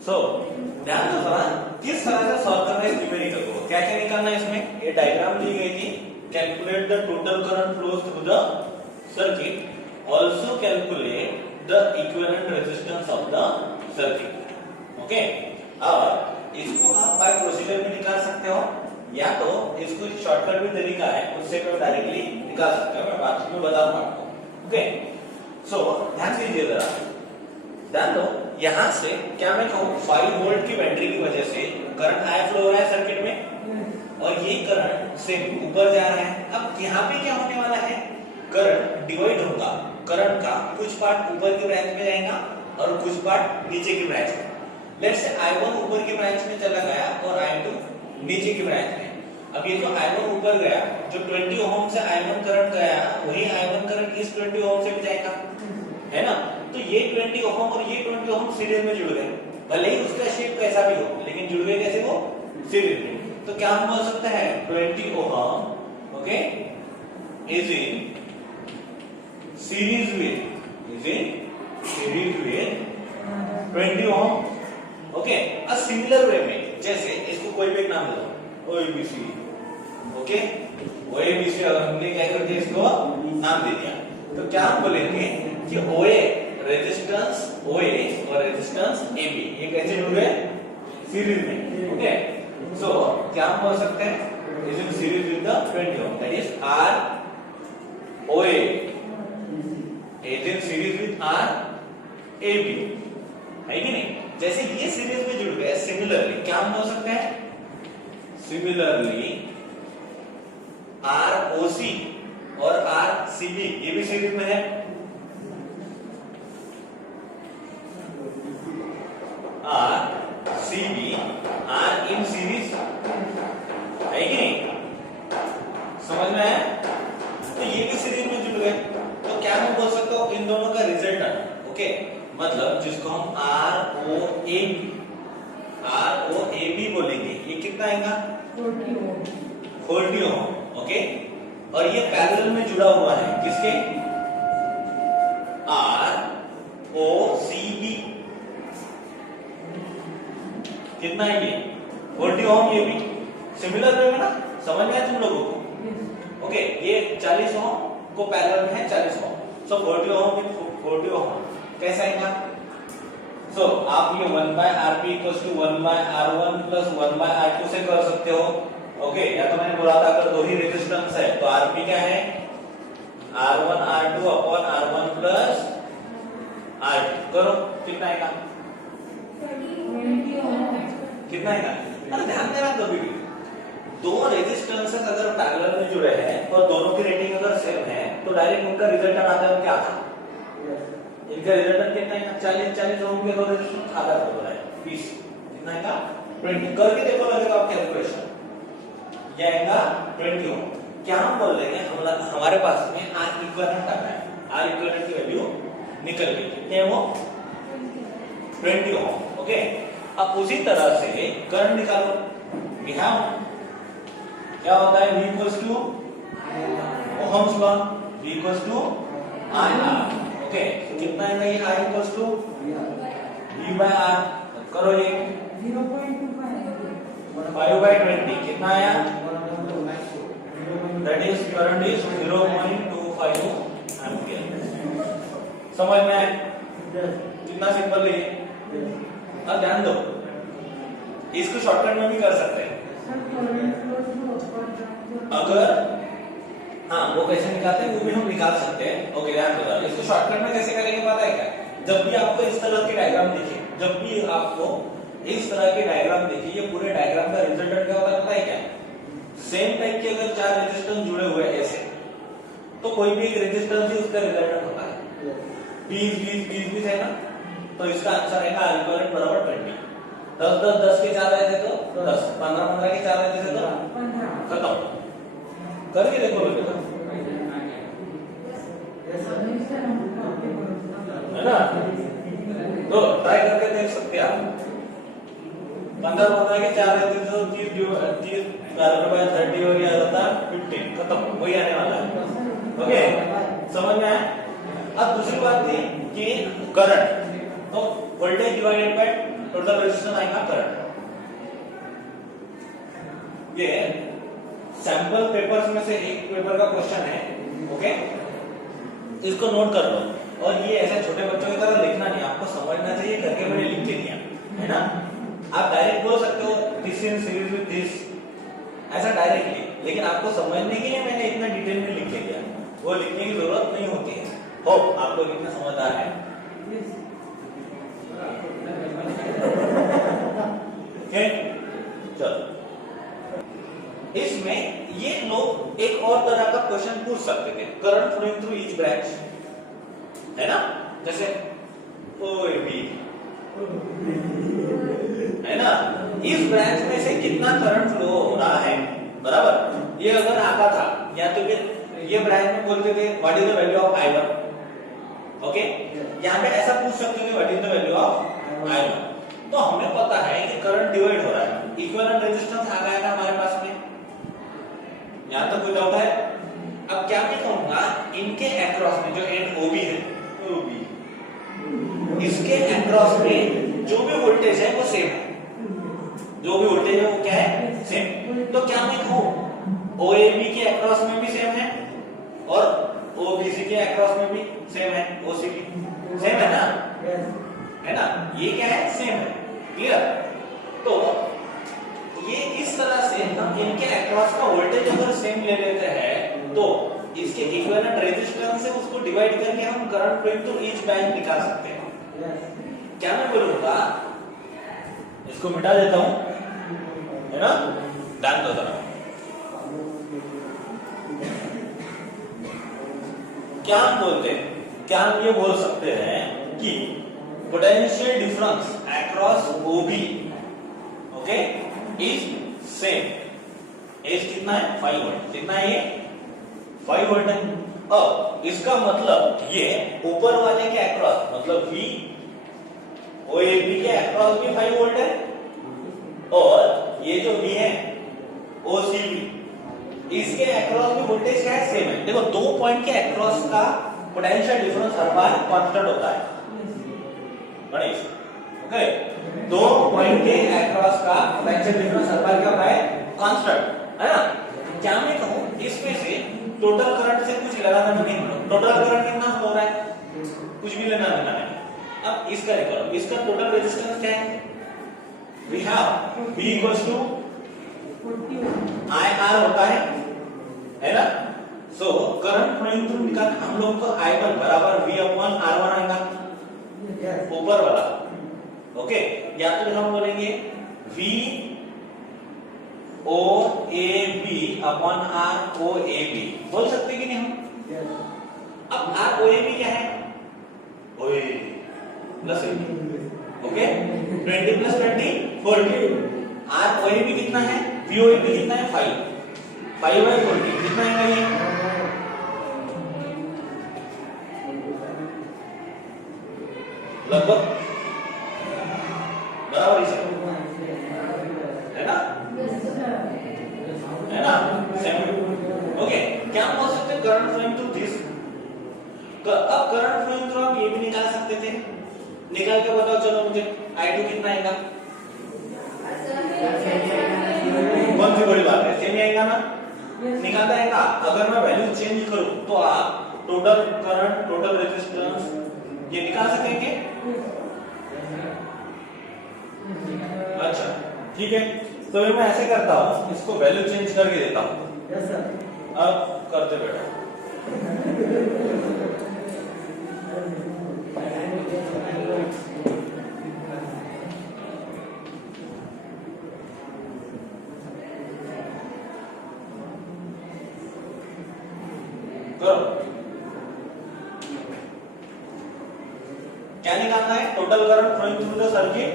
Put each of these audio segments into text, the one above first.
सो ध्यान दो जरा किस तरह से सॉल्व करना है न्यूमेरिकल को। क्या क्या निकालना है इसमें, ये डायग्राम दी गई थी। Calculate the total current flows through the circuit, also calculate the equivalent resistance of the circuit. Okay, अब इसको आप बाय प्रोसीजर में निकाल सकते हो, या तो इसको शॉर्टकट भी तरीका है, उससे भी डायरेक्टली निकाल सकते हो। मैं बात में बताऊंगा आपको। ओके, सो ध्यान दीजिए जरा, ध्यान दो। यहां से क्या मैं कहूं, 5 वोल्ट की बैटरी की वजह से करंट हाई फ्लो हो रहा है सर्किट में, और ये करंट से ऊपर जा रहा है। अब यहाँ पे क्या होने वाला है, करंट डिवाइड होगा। करंट का कुछ पार्ट ऊपर की ब्रांच में जाएगा और कुछ पार्ट नीचे की ब्रांच में। लेट्स से I1 ऊपर की ब्रांच में चला गया और I2 नीचे की ब्रांच में। अब ये जो I1 ऊपर गया, जो 20 ओम से I1 करंट गया, वही I1 करंट इस 20 ओम से भी जाएगा, है ना। तो ये 20 ओम और ये 20 ओम सीरीज में जुड़ गए, भले ही उसका शेप कैसा भी हो, लेकिन जुड़ गए कैसे, वो सीरीज में। तो क्या हम बोल सकते हैं, 20 ohm okay is in series with 20 ohm. Okay, a similar way में, जैसे इसको कोई भी एक नाम दे दो, ओएबीसी। ओके, ओएबीसी अगर हमने क्या कर दिया, इसको नाम दे दिया, तो क्या हम बोलेंगे कि ओए रेजिस्टेंस ओए और रेजिस्टेंस एबी, ये कैसे जुड़ गए, सीरीज में। ओके, सो क्या हम बोल सकते हैं, is in series with the 20 ohm, that is R O A is in series with R A B, है कि नहीं। जैसे ये सीरीज में जुड़ गए, सिमिलरली क्या हम बोल सकते हैं, सिमिलरली आरओसी और आरसीबी ये भी सीरीज में है। आरसीबी आर इन सीरीज, है कि नहीं, समझ में आया। तो ये भी सीरीज में जुड़ गए, तो क्या मैं बोल सकता हूं, इन दोनों का रिजल्टेंट। ओके, मतलब जिसको हम आर ओ ए बी बोलेंगे, ये कितना आएगा, 40 ओम। ओके, और ये पैरेलल में जुड़ा हुआ है किसके, आर ओ सी बी, कितना है ये, 40 ओम। ये भी सिमिलर वे में ना, समझ में आया तुम लोगों को। ओके, ये 40 ओम को पैरेलल में है 40 ओम, सो 40 ओम विद 40 ओम कैसा आएगा। सो आप ये 1/Rp = 1/R1 + 1/R2 से कर सकते हो। ओके, या तो मैंने बोला था अगर दो ही रेजिस्टेंस है तो Rp क्या है, R1 R2 / R1 + R2 करो, कितना आएगा, कितना आएगा। अरे ध्यान देना, कभी भी दो रेजिस्टेंसेस अगर पैरेलल में जुड़े हैं और दोनों की रेटिंग अगर सेम है, तो डायरेक्ट उनका रिजल्टेंट आता है क्या आता है, इनका रिजल्टेंट कितना है, 40 ओम के दो रेजिस्टेंस आधा कर रहा है 20, कितना आएगा 20। करके देखो, लगेगा आप कैलकुलेशन, ये आएगा 20 ओम। क्या हम बोल रहे हैं, हमारे पास में R इक्विवेलेंट आता है, R इक्विवेलेंट की वैल्यू निकल गई, कितने है वो, 20 ओम। ओके, अब उसी तरह से करंट निकालो। क्या होता है, V = Ohm's law, V = IR। Okay, कितना है ये, I = V/R। करो ये 5/20 कितना आया, that is current is 0.25 ampere. समझ में आया, कितना सिंपल है। अब ध्यान दो, इसको शॉर्टकट में भी कर सकते हैं अगर, हाँ वो कैसे निकालते हैं वो भी हम निकाल सकते हैं। ओके, ध्यान दो, इसको शॉर्टकट में कैसे करेंगे पता है क्या, जब भी आपको इस तरह की डायग्राम दिखे, जब भी आपको इस तरह के डायग्राम दिखे, ये पूरे डायग्राम का रिजल्टेंट क्या होता है पता है क्या, सेम टाइप के अगर 4 रेजिस्टेंस जुड़े हुए हैं ऐसे, तो कोई भी एक रेजिस्टेंस ही उसका रिजल्टेंट होता है। 20 है ना, तो इसका आंसर है R इक्विवेलेंट = 20। 10 के 4 रहते तो 10, 15 के 4 रहते थे तो 15, खत्म। करके देखो बेटा, है ना, तो ट्राई करके देख सकते हैं आप। 15 के 4 रहते तो 30 30 और ये आता 15, खत्म, वही आने वाला है। ओके, समझ में आया। अब दूसरी बात थी कि करंट, तो voltage divided by total resistance आएगा करंट। ये सैंपल पेपर्स में से एक पेपर का क्वेश्चन है, ओके, इसको नोट कर लो। और ये ऐसे छोटे बच्चों की तरह लिखना नहीं, आपको समझना चाहिए करके मैंने लिख के दिया है ना। आप डायरेक्ट बोल सकते हो this in series with this, ऐसा डायरेक्टली, लेकिन आपको समझने के लिए मैंने इतना डिटेल में लिख के दिया, वो लिखने की जरूरत नहीं होती है। होप आप लोग इतना समझदार है। ओके, चलो इसमें ये लोग एक और तरह का क्वेश्चन पूछ सकते थे, current flowing through each branch, है ना, जैसे OAB है ना, इस ब्रांच में से कितना करंट फ्लो हो रहा है, बराबर। ये अगर आता था, या तो फिर ये ब्रांच में बोलते थे what is the value of I1, okay, यहाँ पे ऐसा पूछ सकते थे what is the value of I1। तो हमें पता है कि करंट डिवाइड हो रहा है, इक्विवेलेंट रेजिस्टेंस आ गया था हमारे पास में, यहाँ तक कोई डाउट है? अब क्या मैं कहूंगा, इनके अक्रॉस में जो एंड OB है, OB, इसके अक्रॉस में जो भी वोल्टेज है वो सेम है, जो भी वोल्टेज है वो क्या है, सेम। तो क्या मैं कहूं OAB के अक्रॉस में भी सेम है और OBC के अक्रॉस में भी सेम है, OCB सेम है ना, है ना, ये क्या है, सेम है, क्लियर। तो ये इस तरह से हम इनके अक्रॉस का वोल्टेज अगर सेम ले लेते हैं तो इसके इक्विवेलेंट रेजिस्टेंस से उसको डिवाइड करके हम current flowing through each branch निकाल सकते हैं। क्या मैं बोलूंगा, इसको मिटा देता हूं, है ना, ध्यान दो जरा। क्या हम बोलते हैं, क्या हम ये बोल सकते हैं कि potential difference across OB, okay, is same. एज कितना है, 5 वोल्ट, कितना है ये, 5 वोल्ट है। अब इसका मतलब ये ऊपर वाले के अक्रॉस, मतलब V OAB के अक्रॉस भी 5 वोल्ट है, और ये जो V है OCB, इसके अक्रॉस भी वोल्टेज क्या है, सेम है। देखो दो पॉइंट के अक्रॉस का पोटेंशियल डिफरेंस हर बार कांस्टेंट होता है, गणेश, ओके, दो पॉइंट के अक्रॉस का पोटेंशियल डिफरेंस हर बार क्या है, कांस्टेंट, है ना। क्या मैं कहूं, इसमें से टोटल करंट से कुछ लगाना नहीं है, टोटल करंट कितना हो रहा है, कुछ भी लेना देना नहीं। अब इसका निकालो, इसका टोटल रेजिस्टेंस क्या है, we have V equals to IR होता है ना। सो करंट फ्लोइंग थ्रू निकाल, हम लोग को I1 बराबर V अपॉन R1 आएगा, ऊपर वाला, ओके, या तो हम बोलेंगे V OAB upon R OAB, बोल सकते कि नहीं हम। अब R OAB क्या है, plus 80, okay, 20 plus 20 40। R OAB कितना है, V OAB कितना है, 5 बाई 40 कितना है ये, लगभग बराबर इसे, है ना, है ना, सेम, ओके। क्या हम बोल सकते हैं करंट फ्लोइंग थ्रू दिस। अब करंट फ्लोइंग थ्रू हम ये भी निकाल सकते थे, निकाल के बताओ चलो मुझे, I2 कितना आएगा, कौन सी बड़ी बात है, सेम ही आएगा ना, निकालता है का। अगर मैं वैल्यू चेंज करूं तो आप टोटल करंट, टोटल रेजिस्टेंस ये निकाल सकेंगे। अच्छा ठीक है, तो मैं ऐसे करता हूं, इसको वैल्यू चेंज करके देता हूं। अब करते बेटा, करो, क्या निकालना है, total current flowing through the circuit,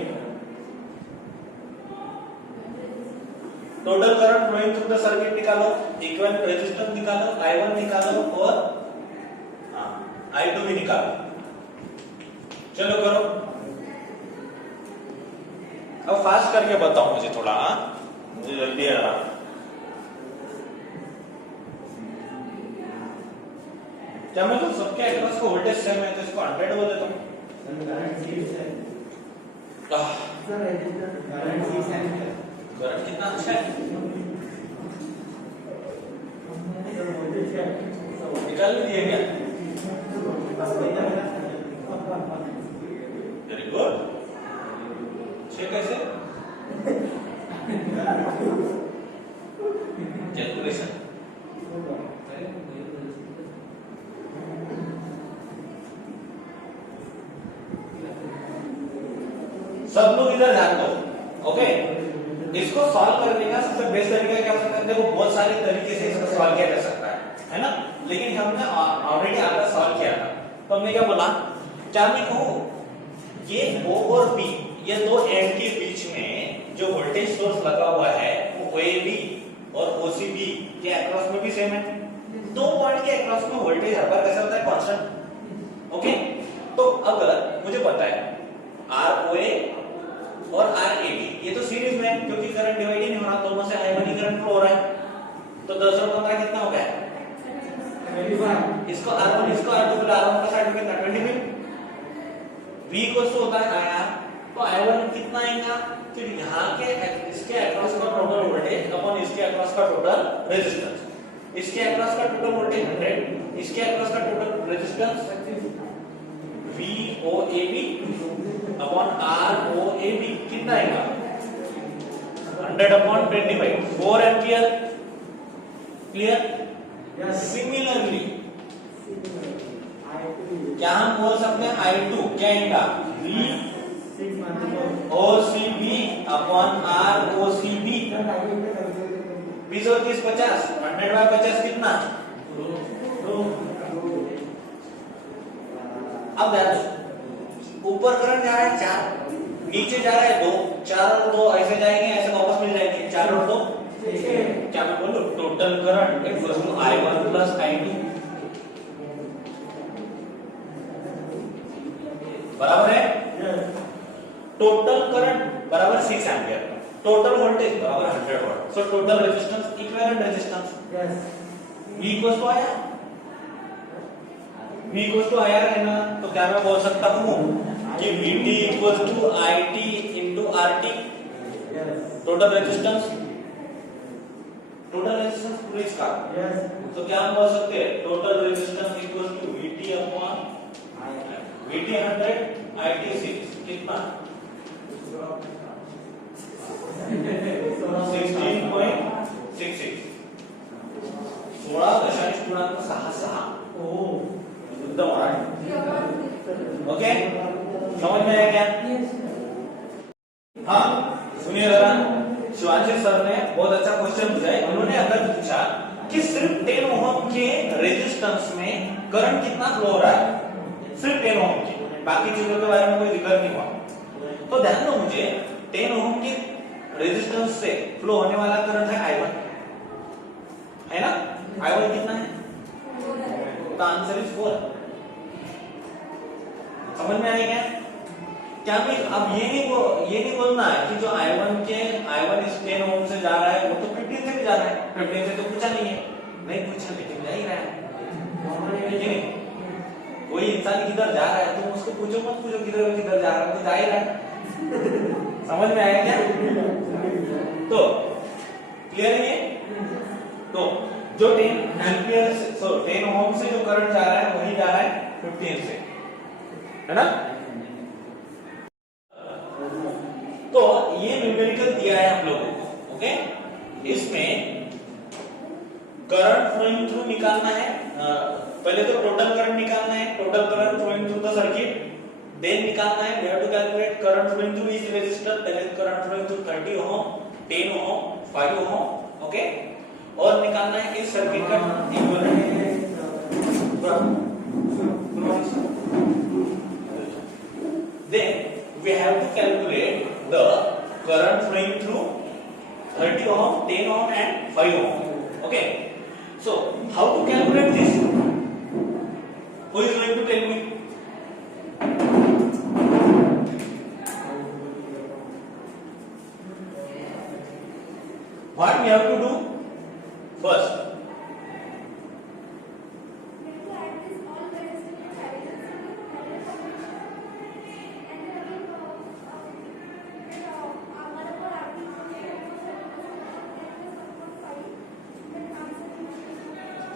total current flowing through the circuit निकालो, इक्विवेलेंट रेजिस्टेंस निकालो, I1 निकालो और I2 भी निकालो। चलो करो, अब फास्ट करके बताओ मुझे थोड़ा, मुझे जल्दी आ रहा। क्या मैं तो सबके अक्रॉस को वोल्टेज सेम है तो इसको 100 बोल देता हूं। करंट कितना अच्छा है, निकाल दिए क्या? Very good. छह कैसे? कैलकुलेशन। सब लोग इधर ध्यान दो, ओके। इसको सॉल्व करने का सबसे बेस्ट तरीका क्या हो सकता है? देखो बहुत सारे तरीके से इसको सॉल्व किया जा सकता है ना, लेकिन हमने ऑलरेडी आपका सॉल्व किया था। तो हमने क्या बोला, क्या मैं कहूं ये O और B, ये दो एंड के बीच में जो वोल्टेज सोर्स लगा हुआ है वो OAB और OCB के अक्रॉस में भी सेम है। दो पॉइंट के अक्रॉस में वोल्टेज हर बार कैसा होता है? Constant, okay. तो अगर मुझे पता है ROA और RAB ये तो सीरीज में है, क्योंकि करंट डिवाइड ही नहीं हो रहा, दोनों से I1 ही करंट फ्लो हो रहा है, तो 10 और 15 कितना हो गया? 25। इसको R1 इसको R2 को R1 का साइड में कितना? 25। V इक्वल्स टू होता है IR, तो I1 कितना आएगा? फिर यहाँ के इसके अक्रॉस का टोटल वोल्टेज अपॉन इसके अक्रॉस का टोटल रेजिस्टेंस, इसके अक्रॉस का टोटल वोल्टेज 100, इसके अक्रॉस का total resistance VOAB upon ROAB कितना आएगा? 100 अपॉन 25, 4 एम्पियर। क्लियर? सिमिलरली क्या हम बोल सकते हैं? I2 क्या आएगा? VOCB upon ROCB। 20 और 30 50, 100/50 कितना? अब ध्यान दो, ऊपर करंट जा रहा है 4, नीचे जा रहा है 2, 4 और 2 ऐसे जाएंगे, ऐसे वापस मिल जाएंगे, 4 और 2 क्या मैं बोलूं? Total current equals to I1 plus I2 बराबर है। टोटल करंट बराबर 6 एम्पियर, टोटल वोल्टेज बराबर 100 volt, so total resistance equivalent resistance V equals to IR, V equals to IR है ना, तो क्या मैं बोल सकता हूँ कि VT equals to IT into RT, total resistance पूरे इसका, तो क्या हम बोल सकते हैं? Total resistance equals to VT upon VT 100 IT 6 कितना? 16.66, 16.66 एकदम ओके। समझ में आया क्या? हाँ सुनिए जरा, शिवांशी सर ने बहुत अच्छा क्वेश्चन पूछा है। उन्होंने अगर पूछा कि सिर्फ 10 ओम के रेजिस्टेंस में करंट कितना फ्लो हो रहा है, सिर्फ 10 ओम की, बाकी चीजों के बारे में कोई जिक्र नहीं हुआ, तो ध्यान दो मुझे 10 ओम के रेजिस्टेंस से फ्लो होने वाला करंट है I1, है ना? I1 कितना है? तो आंसर इज 4। समझ में आएगा क्या? मैं अब ये नहीं बोलना है कि जो I1 इस 10 ओम से जा रहा है वो तो 15 से भी जा रहा है, 15 से तो पूछा नहीं है, नहीं पूछा लेकिन जा ही रहा है, लेकिन कोई इंसान किधर जा रहा है तो उसको पूछो मत, पूछो किधर जा रहा है, तो जा ही रहा है। समझ में आया क्या? तो क्लियर है? तो जो 10 एम्पियर से 10 ओम से जो करंट जा रहा है वही जा रहा है 15 से, है ना? तो ये न्यूमेरिकल दिया है हम लोगों को, ओके। इसमें करंट फ्लोइंग थ्रू निकालना है, पहले तो टोटल करंट निकालना है, total current flowing through the circuit, then निकालना है we have to calculate current flowing through each resistor, पहले current flowing through 30 ohm, 10 ohm, 5 ohm, okay, और निकालना है इस सर्किट का equivalent. Then we have to calculate the current flowing through 30 ohm, 10 ohm and 5 ohm. Okay. So how to calculate this? Who is going to tell me? What we have to do first?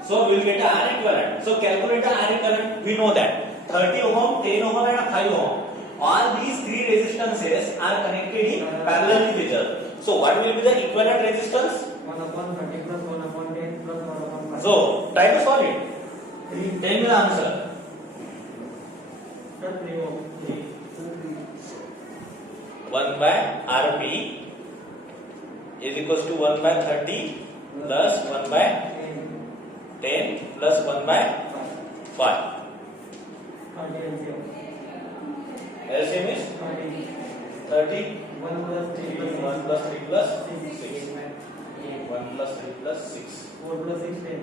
So we'll get a R equivalent. So calculate the R equivalent. We know that 30 ohm, 10 ohm and 5 ohm. All these three resistances are connected in parallel with each other. So what will be the equivalent resistance? 1 upon 30 plus 1 upon 10 plus 1 upon 5. So try to solve it. Tell me the answer. 3 ohm. 1 by Rp is equals to 1 by 30 plus 1 by 10 plus 1 by 5. LCM is 30. 1 plus 3 plus 1 plus 3 plus 6. 1 plus 3 plus 6. 4 plus 6 10.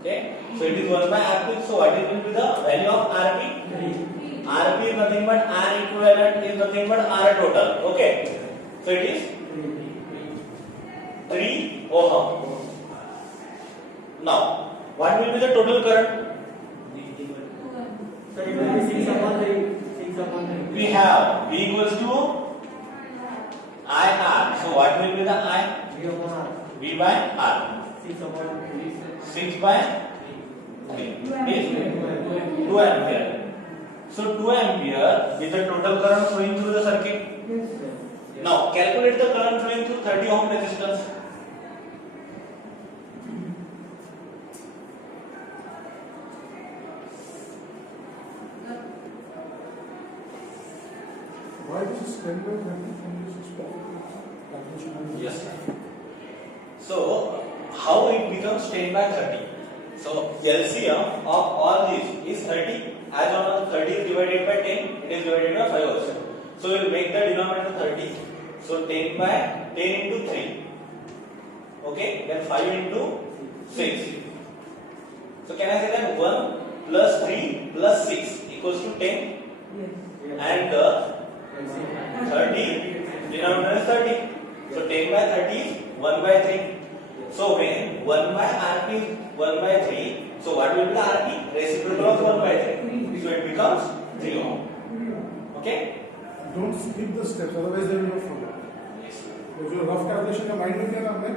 Okay. So it is 1 by Rp. So what will be the value of Rp? 3. Rp is nothing but R equivalent is nothing but R total. Okay. So it is 3 ohm. Now, what will be the total current? So it will be 6 upon 3. 6 upon 3. We have V equals to IR. So what will be the I? V upon R. V by R. 6 upon 3. 6 by 3 is 2 ampere. So 2 ampere is the total current flowing through the circuit. Now calculate the current flowing through 30 ohm resistance. Why this is 10 by 30 and this is 12? Yes, sir. So how it becomes 10 by 30? So LCM of all these is 30. As long as 30 is divided by 10, it is divided by 5 also. So we will make the denominator 30. So 10 by 10 into 3. Okay, then 5 into 6. So can I say that 1 plus 3 plus 6 equals to 10? And the 30 denominator is 30. So 10 by 30 is 1 by 3. So when 1 by Rp is 1 by 3, so what will be the Rp? Reciprocal of 1 by 3. So it becomes 3 ohm. Okay? Don't skip the steps, otherwise there will be no flow. Yes. तो जो rough calculation का mind में क्या नाम है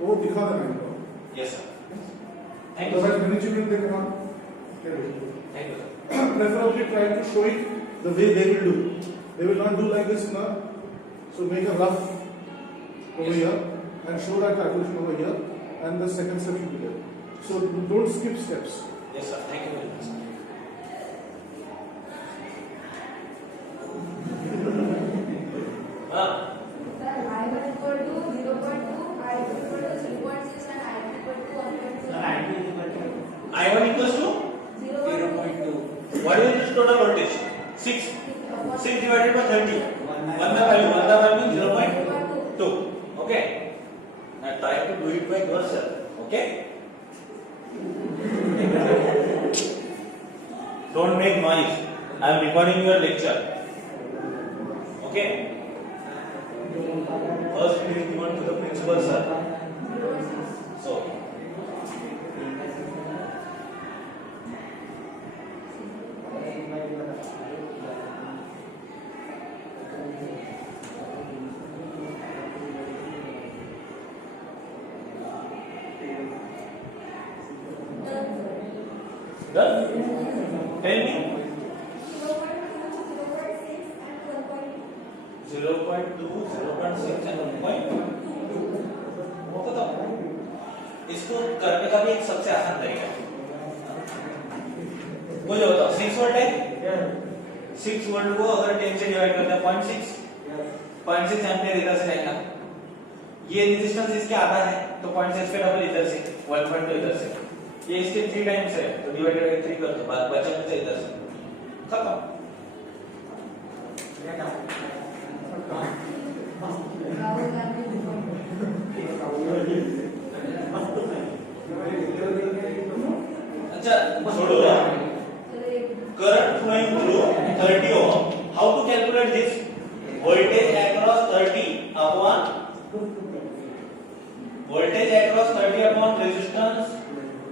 वो दिखा देना इनको. Yes, sir. Thank you. Otherwise many children they cannot. Thank you, sir. Preferably try to show it the way they will do. They will not do like this now. So make a rough over here and show that calculation over here, and the second step should be there. So don't skip steps. Yes, sir. Thank you very much. I1 equals to? What is this total voltage? 6. 6 divided by 30. 1 by value. 1 by value means 0.2. Okay. Now try to do it by yourself. Okay. Don't make noise. I am recording your lecture. Okay. First it is given to the principal, sir. So. Done? Tell me. 0.2, 0.6 and 1.2. खत्म. इसको करने का भी एक सबसे आसान तरीका है. मुझे बताओ 6 वोल्ट है. 6 वोल्ट को अगर 10 से डिवाइड करते हैं 0.6 0.6 एम्पीयर इधर से जाएगा. ये रेजिस्टेंस इसके आधा है तो 0.6 पे डबल इधर से 1.2 इधर से. ये इसके 3 टाइम्स है तो डिवाइड करके 3 कर दो. बाद बचा मुझे इधर से खत्म. अच्छा छोड़ो. Current flowing through 30 ohm. How to calculate this? Voltage across 30 upon resistance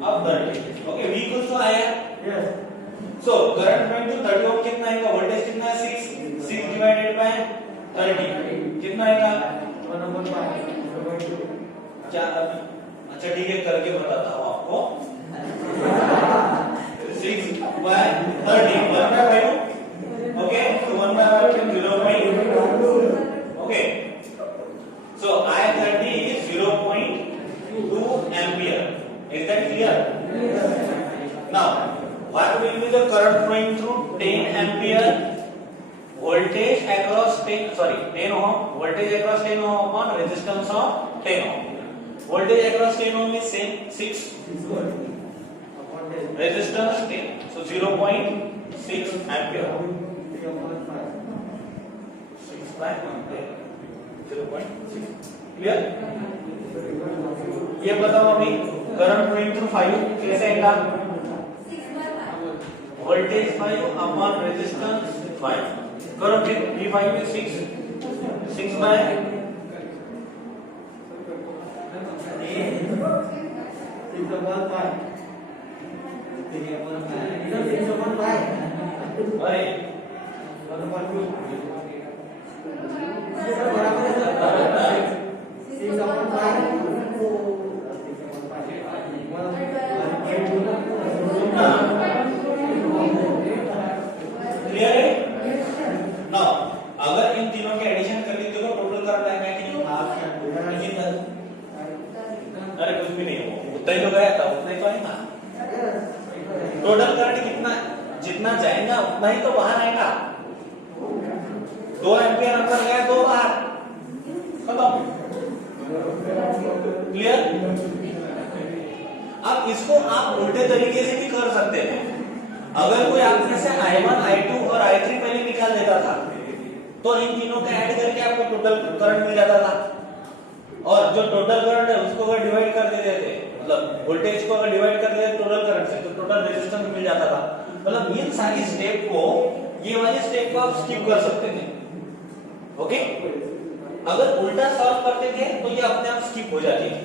of 30. Okay, V equals to IR. Yes. So current flowing through 30 ohm कितना आएगा? Voltage कितना है? 6 divided by 30 कितना आएगा? 1/5. क्या अच्छा ठीक है, करके बताता हूँ आपको। 6/30 1/5 ओके, तो 1/5 0.2 okay, so I30 is 0.2 ampere. Is that clear? Now what will be the current flowing through 10 ampere? Voltage across 10 ohm, voltage across 10 ohm upon resistance of 10 ohm. Voltage across 10 ohm is same 6, resistance 10, so 0.6 ampere. 0.6 clear? ये बताओ अभी current flowing through 5 कैसे आएगा? Voltage 5 upon resistance 5 करो, फिर V5 is 6 by 2 ampere अंदर गया, 2 बाहर, खत्म। क्लियर? अब इसको आप उल्टे तरीके से भी कर सकते हैं। अगर कोई आपने से I1, I2 और I3 पहले निकाल देता था, तो इन तीनों का ऐड करके आपको टोटल करंट मिल जाता था, और जो टोटल करंट है उसको अगर डिवाइड कर देते थे, मतलब वोल्टेज को अगर डिवाइड कर देते टोटल करंट से, तो टोटल रेजिस्टेंस मिल जाता था। मतलब इन सारी स्टेप को, ये वाली स्टेप को आप स्किप कर सकते थे। ओके, अगर उल्टा सॉल्व करते थे तो ये अपने आप स्किप हो जाती थी।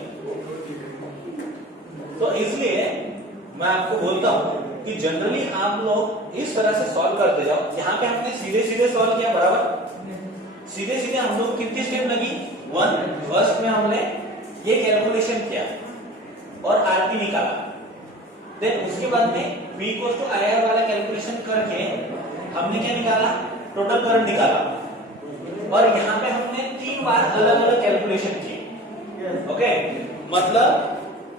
तो इसलिए मैं आपको बोलता हूं कि जनरली आप लोग इस तरह से सॉल्व करते जाओ। यहाँ पे हमने सीधे सीधे सॉल्व किया, बराबर सीधे सीधे हम लोग कितनी स्टेप लगी? 1। फर्स्ट में हमने ये कैलकुलेशन किया और आरपी निकाला, देन उसके बाद में V = IR वाला कैलकुलेशन करके हमने क्या निकाला? टोटल करंट निकाला, और यहाँ पे हमने 3 बार अलग अलग कैलकुलेशन किए। ओके, मतलब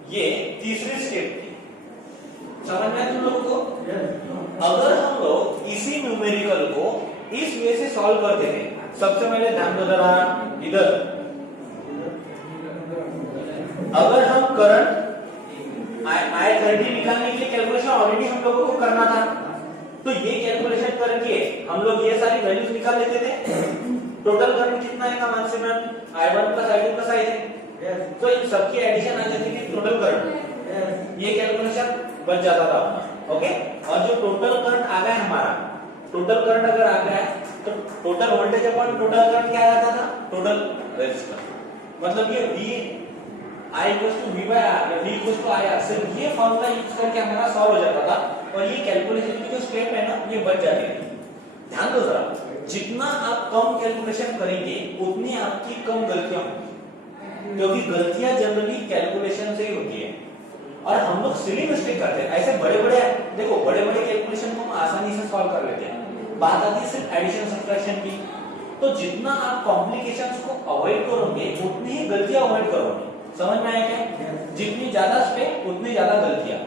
ये तीसरी स्टेप थी। समझ में आया तुम लोगों को? अगर हम लोग इसी न्यूमेरिकल को इस वे से सॉल्व करते थे, सबसे पहले ध्यान दो जरा इधर, अगर हम करंट I30 निकालने के लिए कैलकुलेशन ऑलरेडी हम लोगों को करना था, तो ये कैलकुलेशन करके हम लोग ये सारी वैल्यूज निकाल लेते थे। टोटल करंट कितना आएगा? मैक्सिमम I1 + I2 + I3, तो इन सबकी एडिशन आ जाती थी टोटल करंट। ये कैलकुलेशन बच जाता था अपना। ओके, और जो टोटल करंट आ गया हमारा, टोटल करंट अगर आ गया तो total voltage upon total current क्या आ जाता था? Total resistance. मतलब ये I = V/R या V = IR, सिर्फ ये फॉर्मूला यूज करके हमारा सॉल्व हो जाता था, और ये कैलकुलेशन की जो स्टेप है ना, ये बच जाती थी। ध्यान दो जरा, जितना आप कम कैलकुलेशन करेंगे उतनी आपकी कम गलतियां होंगी, क्योंकि गलतियां जनरली कैलकुलेशन से ही होती है, और हम लोग सिली मिस्टेक करते हैं। ऐसे बड़े बड़े, देखो बड़े बड़े कैलकुलेशन को हम आसानी से सॉल्व कर लेते हैं, बात आती है सिर्फ एडिशन सब्ट्रैक्शन की। तो जितना आप कॉम्प्लिकेशंस को अवॉइड करोगे उतनी ही गलतियां अवॉइड करोगे। समझ में आया क्या? जितनी ज्यादा स्टेप उतनी ज्यादा गलतियां।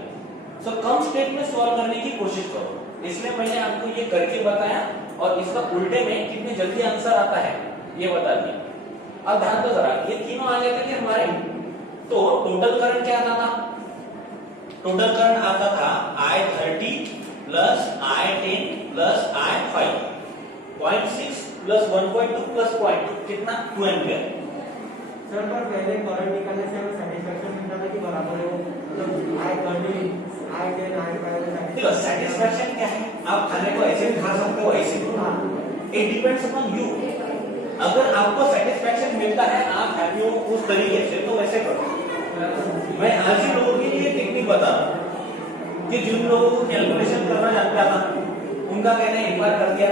सो कम स्टेप में सॉल्व करने की कोशिश करो, इसलिए मैंने आपको ये करके बताया, और इसका उल्टे में कितनी जल्दी आंसर आता है ये बता दिया। अब ध्यान दो जरा, ये तीनों आ जाते थे हमारे, तो टोटल करंट क्या आता था? टोटल करंट आता था I30 + I10 + I5, 0.6 + 1.2 + 0.2 कितना? 2 एम्पियर। सर, पर पहले करंट निकालने से हमें सैटिस्फैक्शन मिलता था कि बराबर है वो, मतलब I30 I10 I5। देखो सैटिस्फैक्शन क्या है? आप खाने को ऐसे भी खा सकते हो, ऐसे भी। It depends upon you. अगर आपको सैटिस्फैक्शन मिलता है, आप हैप्पी हो उस तरीके से, तो वैसे करो। मैं आज ही लोगों के लिए टेक्निक बता रहा हूं कि जिन लोगों को कैलकुलेशन करना जानता था, उनका कहना एक बार कर दिया